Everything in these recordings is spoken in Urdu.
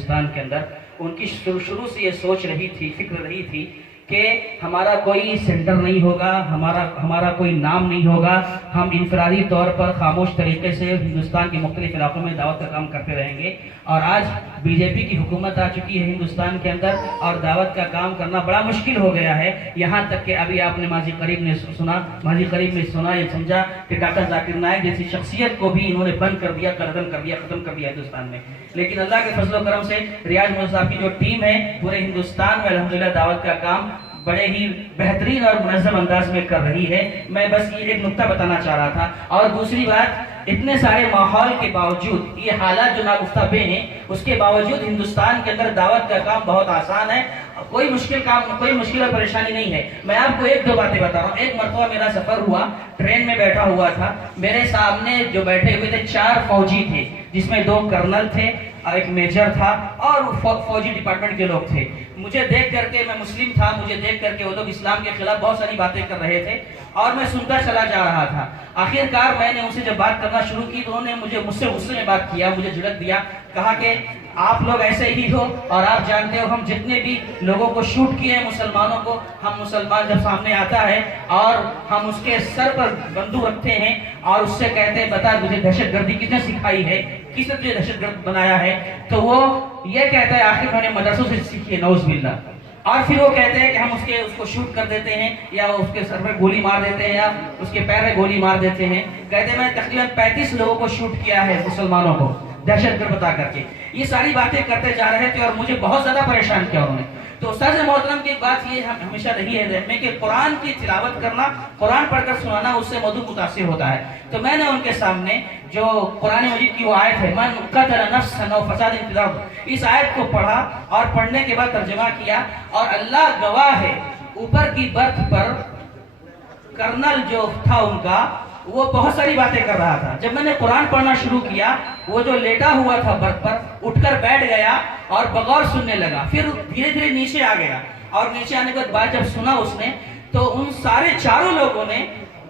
ہندوستان کے اندر ان کی شروع سے یہ سوچ رہی تھی، فکر رہی تھی کہ ہمارا کوئی سینٹر نہیں ہوگا، ہمارا کوئی نام نہیں ہوگا، ہم انفرادی طور پر خاموش طریقے سے ہندوستان کے مختلف علاقوں میں دعوت کا کام کرتے رہیں گے۔ اور آج بی جے پی کی حکومت آ چکی ہے ہندوستان کے اندر اور دعوت کا کام کرنا بڑا مشکل ہو گیا ہے، یہاں تک کہ ابھی آپ نے ماضی قریب میں سنا یہ سمجھا کہ ڈاکٹر ذاکر نائک جیسی شخصیت کو بھی انہوں نے بند کر دیا، ختم کر دیا ہندوستان میں۔ لیکن اللہ کے فضل و کرم سے ریاض مرزا صاحب کی جو ٹیم ہے پورے ہندوستان میں الحمدللہ دعوت کا کام بڑے ہی بہترین اور منظم انداز میں کر رہی ہے۔ میں بس یہ ایک نکتہ بتانا چاہ رہا تھا۔ اور دوسری بات، اتنے سارے ماحول کے باوجود، یہ حالات جو ناگفتہ بے ہیں، اس کے باوجود ہندوستان کے اندر دعوت کا کام بہت آسان ہے، کوئی مشکل اور پریشانی نہیں ہے۔ میں آپ کو ایک دو باتیں بتا رہا ہوں۔ ایک مرتبہ میرا سفر ہوا، ٹرین میں بیٹھا ہوا تھا، میرے سامنے جو بیٹھے ہوئے تھے 4 فوجی تھے، جس میں 2 کرنل تھے اور ایک میجر تھا اور فوجی ڈپارٹمنٹ کے لوگ تھے۔ مجھے دیکھ کر کے، میں مسلم تھا، مجھے دیکھ کر کے وہ لوگ اسلام کے خلاف بہت ساری باتیں کر رہے تھے اور میں سنتا چلا جا رہا تھا۔ آخرکار میں نے ان سے جب بات کرنا شروع کی تو انہوں نے مجھ سے غصے میں بات کیا، مجھے جھڑک دیا، کہا کہ آپ لوگ ایسے ہی ہو اور آپ جانتے ہو ہم جتنے بھی لوگوں کو شوٹ کیے ہیں مسلمانوں کو، ہم مسلمان جب سامنے آتا ہے اور ہم اس کے سر پر بندوق رکھتے ہیں اور اس سے کہتے ہیں بتا مجھے دہشت گردی کس نے سکھائی ہے، کس نے تجھے دہشت گرد بنایا ہے، تو وہ یہ کہتا ہے آخر میں نے مدرسوں سے سیکھی ہے، نعوذ باللہ۔ اور پھر وہ کہتے ہیں کہ ہم اس کو شوٹ کر دیتے ہیں یا اس کے سر پر گولی مار دیتے ہیں یا اس کے پیر میں گولی مار دیتے ہیں۔ کہتے ہیں میں نے تقریباً 35 لوگوں کو شوٹ کیا ہے مسلمانوں کو دہشت گرد بتا کر کے۔ یہ ساری باتیں کرتے جا رہے تھے اور مجھے بہت زیادہ پریشان کیا انہوں نے۔ تو استاد محترم کی ایک بات یہ ہمیشہ رہی ہے ذہن میں کہ قرآن کی تلاوت کرنا، قرآن پڑھ کر سنانا اس سے موضوع متاثر ہوتا ہے۔ تو میں نے ان کے سامنے جو قرآن مجید کی وہ آیت ہے من قتل نفسا او فساد فی الارض، اس آیت کو پڑھا اور پڑھنے کے بعد ترجمہ کیا، اور اللہ گواہ ہے اوپر کی برتھ پر کرنل جو تھا ان کا وہ بہت ساری باتیں کر رہا تھا۔ جب میں نے قرآن پڑھنا شروع کیا، وہ جو لیٹا ہوا تھا برتھ پر اٹھ کر بیٹھ گیا اور بغور سننے لگا، پھر دھیرے دھیرے نیچے آ گیا اور نیچے آنے کے بعد بات جب سنا اس نے تو ان سارے 4 لوگوں نے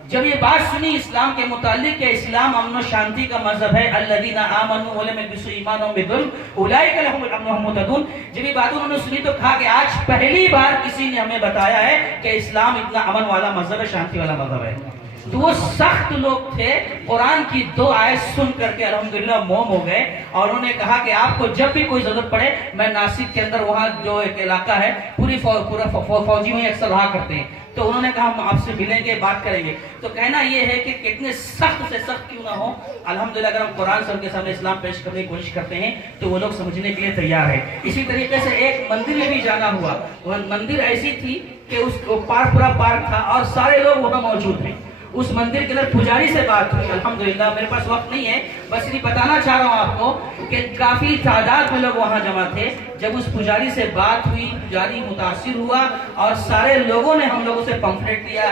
جب یہ بات سنی اسلام کے متعلق کہ اسلام امن و شانتی کا مذہب ہے، الذین آمنوا ولم یلبسوا ایمانهم بظلم اولئک لهم الامن وهم مهتدون، جب یہ بات انہوں نے سنی تو کہا کہ آج پہلی بار کسی نے ہمیں بتایا ہے کہ اسلام اتنا امن والا مذہب ہے، شانتی والا مذہب ہے۔ تو وہ سخت لوگ تھے، قرآن کی 2 آیت سن کر کے الحمدللہ موم ہو گئے اور انہوں نے کہا کہ آپ کو جب بھی کوئی ضرورت پڑے، میں ناسک کے اندر وہاں جو ایک علاقہ ہے پورا فوجی میں اکثر رہا کرتے ہیں، تو انہوں نے کہا ہم آپ سے ملیں گے، بات کریں گے۔ تو کہنا یہ ہے کہ کتنے سخت سے سخت کیوں نہ ہو، الحمدللہ اگر ہم قرآن سے ان کے سامنے اسلام پیش کرنے کی کوشش کرتے ہیں تو وہ لوگ سمجھنے کے لیے تیار ہے۔ اسی طریقے سے ایک مندر میں بھی جانا ہوا، وہ مندر ایسی تھی کہ اس کو پورا پارک تھا اور سارے لوگ وہاں موجود ہیں۔ اس مندر کے اندر پجاری سے بات ہوئی، الحمدللہ میرے پاس وقت نہیں ہے، بس یہ بتانا چاہ رہا ہوں آپ کو کہ کافی تعداد میں لوگ وہاں جمع تھے۔ جب اس پجاری سے بات ہوئی، پجاری متاثر ہوا اور سارے لوگوں نے ہم لوگوں سے پمفلیٹ لیا،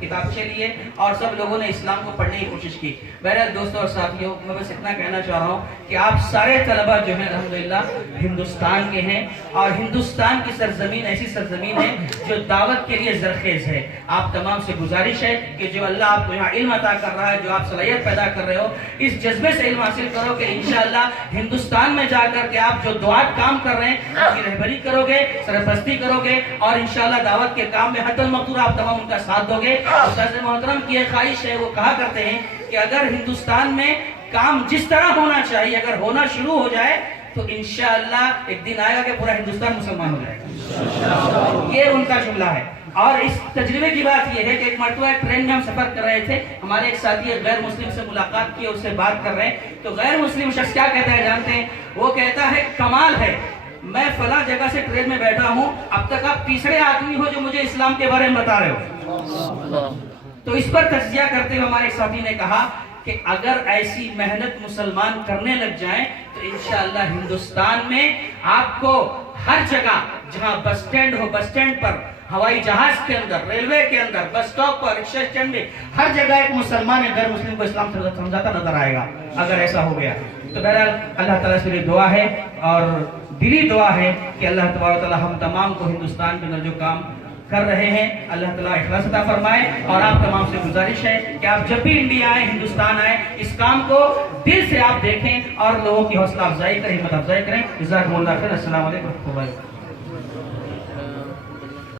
کتابچے لیے اور سب لوگوں نے اسلام کو پڑھنے کی کوشش کی۔ بہرحال دوستوں اور ساتھیوں، میں بس اتنا کہنا چاہ رہا ہوں کہ آپ سارے طلبہ جو ہیں الحمدللہ ہندوستان کے ہیں اور ہندوستان کی سرزمین ایسی سرزمین ہے جو دعوت کے لیے زرخیز ہے۔ آپ تمام سے گزارش ہے کہ جو اللہ آپ کو یہاں علم عطا کر رہا ہے، جو آپ صلاحیت پیدا کر رہے ہو، اس جذبے سے علم حاصل کرو کہ انشاءاللہ ہندوستان میں جا کر کے آپ جو دعات کام کر رہے ہیں اس کی رہبری کرو گے، سرپرستی کرو گے اور انشاءاللہ دعوت کے کام میں حتی المقدور آپ تمام ان کا ساتھ دو گے۔ استاد محترم کی ایک خواہش ہے، وہ کہا کرتے ہیں کہ اگر ہندوستان میں کام جس طرح ہونا چاہیے اگر ہونا شروع ہو جائے تو انشاءاللہ ایک دن آئے گا کہ پورا ہندوستان مسلمان ہو جائے گا۔ یہ ان کا جملہ ہے۔ اور اس تجربے کی بات یہ ہے کہ ایک مرتبہ ٹرین میں ہم سفر کر رہے تھے، ہمارے ایک ساتھی غیر مسلم سے ملاقات کی، اس سے بات کر رہے ہیں تو غیر مسلم شخص کیا کہتا ہے جانتے ہیں؟ وہ کہتا ہے کمال ہے، میں فلاں جگہ سے ٹرین میں بیٹھا ہوں، اب تک آپ تیسرے آدمی ہو جو مجھے اسلام کے بارے میں بتا رہے ہو۔ تو اس پر تجزیہ کرتے ہوئے ہمارے ایک ساتھی نے کہا کہ اگر ایسی محنت مسلمان کرنے لگ جائیں تو انشاءاللہ ہندوستان میں آپ کو ہر جگہ، جہاں بس سٹینڈ ہو، بس سٹینڈ پر، ہوائی جہاز کے اندر، ریلوے کے اندر، بس سٹاپ پر، رکشہ سٹینڈ میں، ہر جگہ ایک مسلمان ہے غیر مسلم کو اسلام سمجھاتا نظر آئے گا اگر ایسا ہو گیا۔ تو بہرحال اللہ تعالیٰ سے دعا ہے اور دلی دعا ہے کہ اللہ تبارک و تعالیٰ ہم تمام کو ہندوستان کے اندر جو کام کر رہے ہیں. اللہ تعالیٰ اخلاص عطا فرمائے. اور آپ تمام سے گزارش ہے کہ آپ جب بھی انڈیا آئیں، ہندوستان آئیں، اس کام کو دل سے آپ دیکھیں اور لوگوں کی حوصلہ افزائی کریں، ہمت افزائی کریں. جزاکم اللہ خیر. السلام علیکم ورحمۃ اللہ.